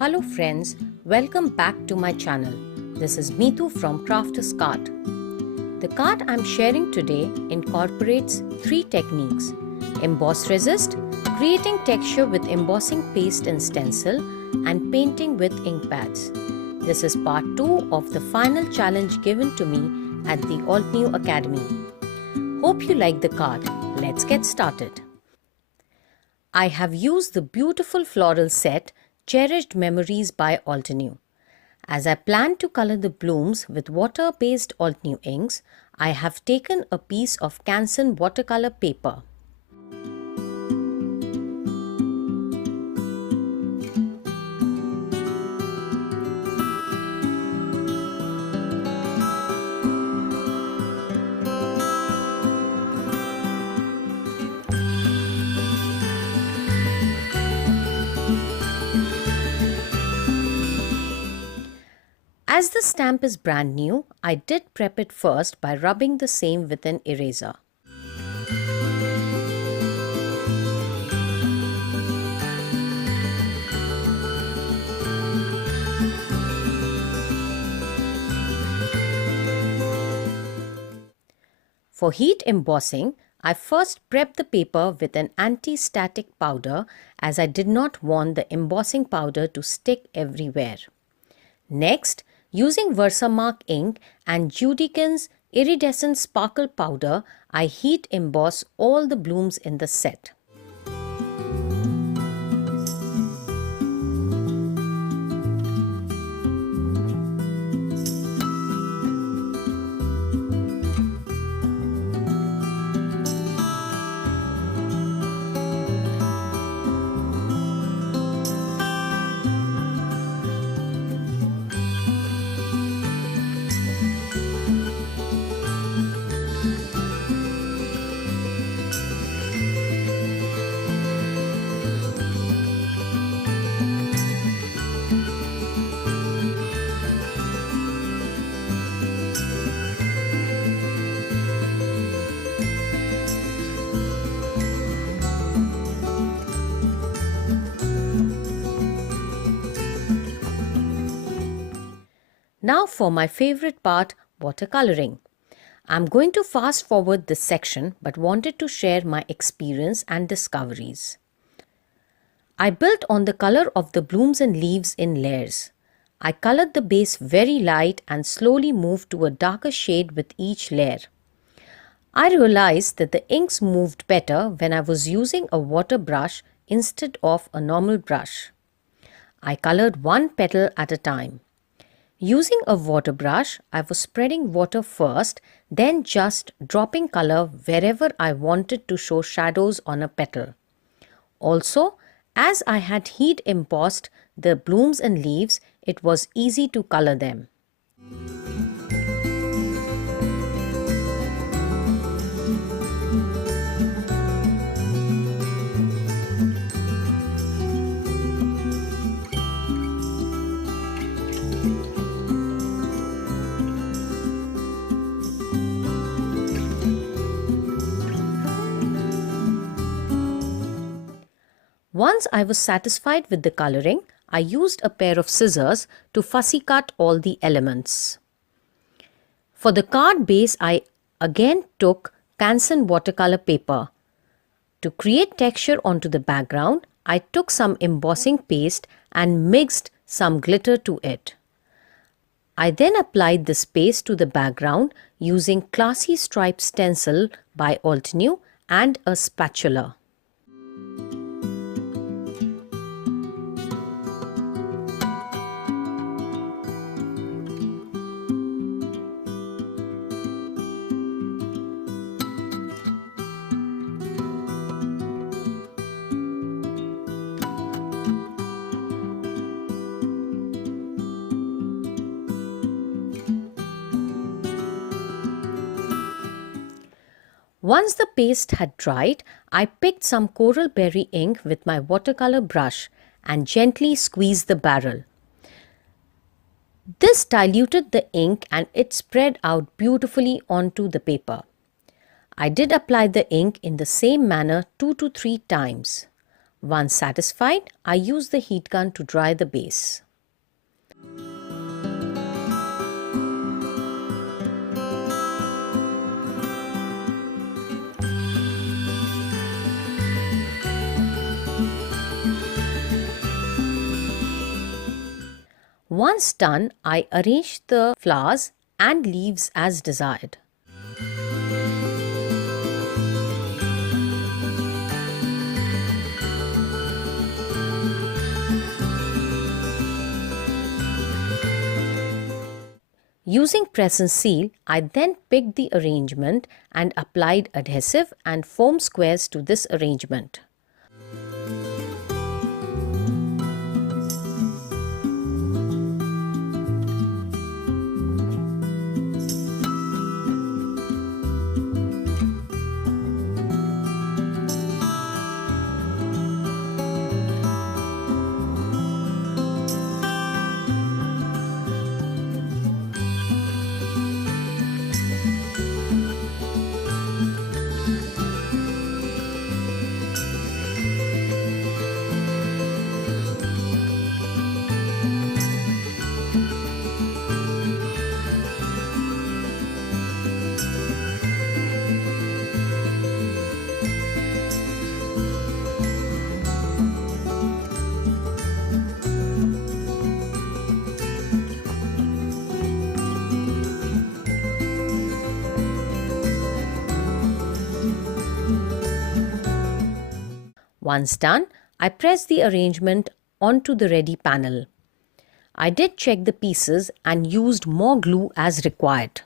Hello friends, welcome back to my channel. This is Meetu from Crafter's Cart. The cart I'm sharing today incorporates three techniques: emboss resist, creating texture with embossing paste and stencil, and painting with ink pads. This is part 2 of the final challenge given to me at the Alt New Academy. Hope you like the cart. Let's get started. I have used the beautiful floral set Cherished Memories by Altenew. As I plan to color the blooms with water-based Altenew inks, I have taken a piece of Canson watercolor paper. As the stamp is brand new, I did prep it first by rubbing the same with an eraser. For heat embossing, I first prepped the paper with an anti-static powder as I did not want the embossing powder to stick everywhere. Next, using Versamark ink and Judikins Iridescent sparkle powder, I heat emboss all the blooms in the set. Now for my favorite part, watercoloring. I'm going to fast forward this section but wanted to share my experience and discoveries. I built on the color of the blooms and leaves in layers. I colored the base very light and slowly moved to a darker shade with each layer. I realized that the inks moved better when I was using a water brush instead of a normal brush. I colored one petal at a time. Using a water brush, I was spreading water first, then just dropping color wherever I wanted to show shadows on a petal. Also, as I had heat embossed the blooms and leaves, it was easy to color them. Once I was satisfied with the coloring, I used a pair of scissors to fussy cut all the elements. For the card base, I again took Canson watercolor paper. To create texture onto the background, I took some embossing paste and mixed some glitter to it. I then applied this paste to the background using Classy Stripe stencil by Altenew and a spatula. Once the paste had dried, I picked some coral berry ink with my watercolor brush and gently squeezed the barrel. This diluted the ink and it spread out beautifully onto the paper. I did apply the ink in the same manner 2 to 3 times. Once satisfied, I use the heat gun to dry the base. Once done, I arrange the flowers and leaves as desired. Using press and seal, I then picked the arrangement and applied adhesive and foam squares to this arrangement. Once done, I press the arrangement onto the ready panel. I did check the pieces and used more glue as required.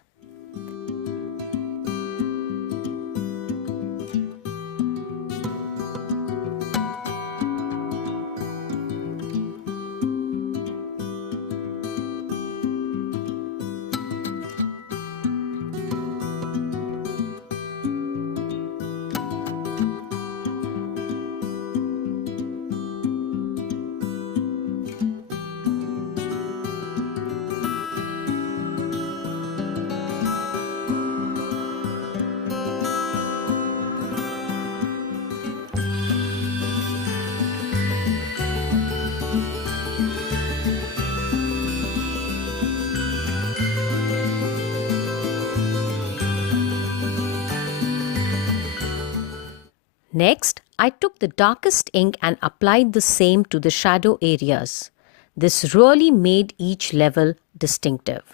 Next, I took the darkest ink and applied the same to the shadow areas. This really made each level distinctive.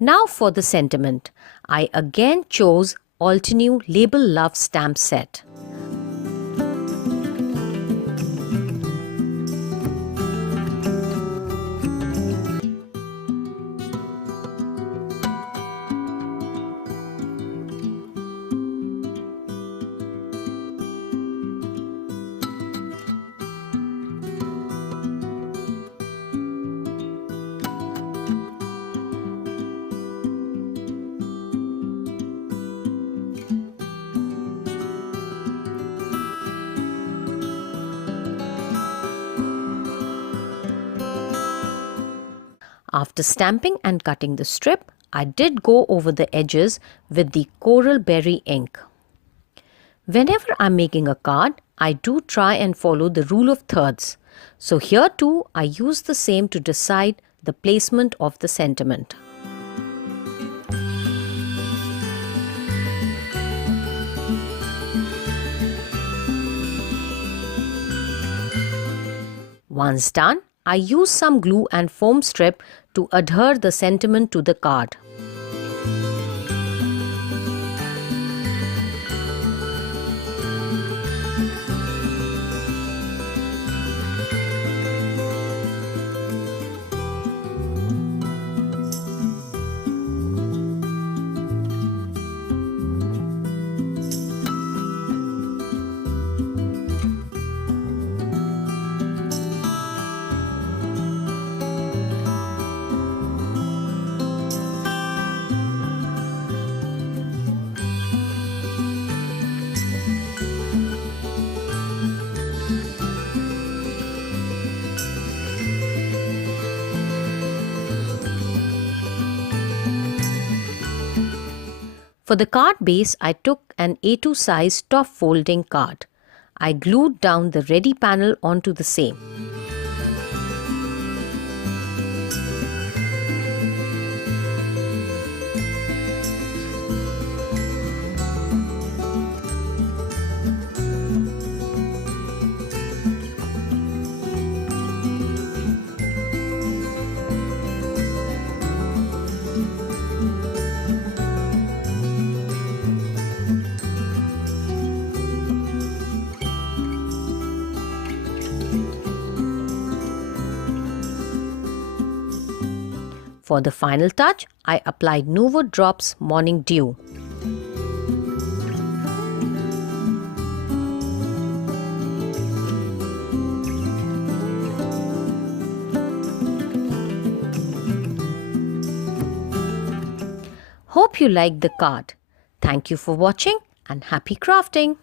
Now for the sentiment. I again chose Altenew Label Love stamp set. After stamping and cutting the strip, I did go over the edges with the coral berry ink. Whenever I'm making a card, I do try and follow the rule of thirds. So here too, I use the same to decide the placement of the sentiment. Once done, I use some glue and foam strip to adhere the sentiment to the card. For the card base, I took an A2 size top folding card. I glued down the ready panel onto the same. For the final touch, I applied Nuvo Drops Morning Dew. Hope you liked the card. Thank you for watching and happy crafting!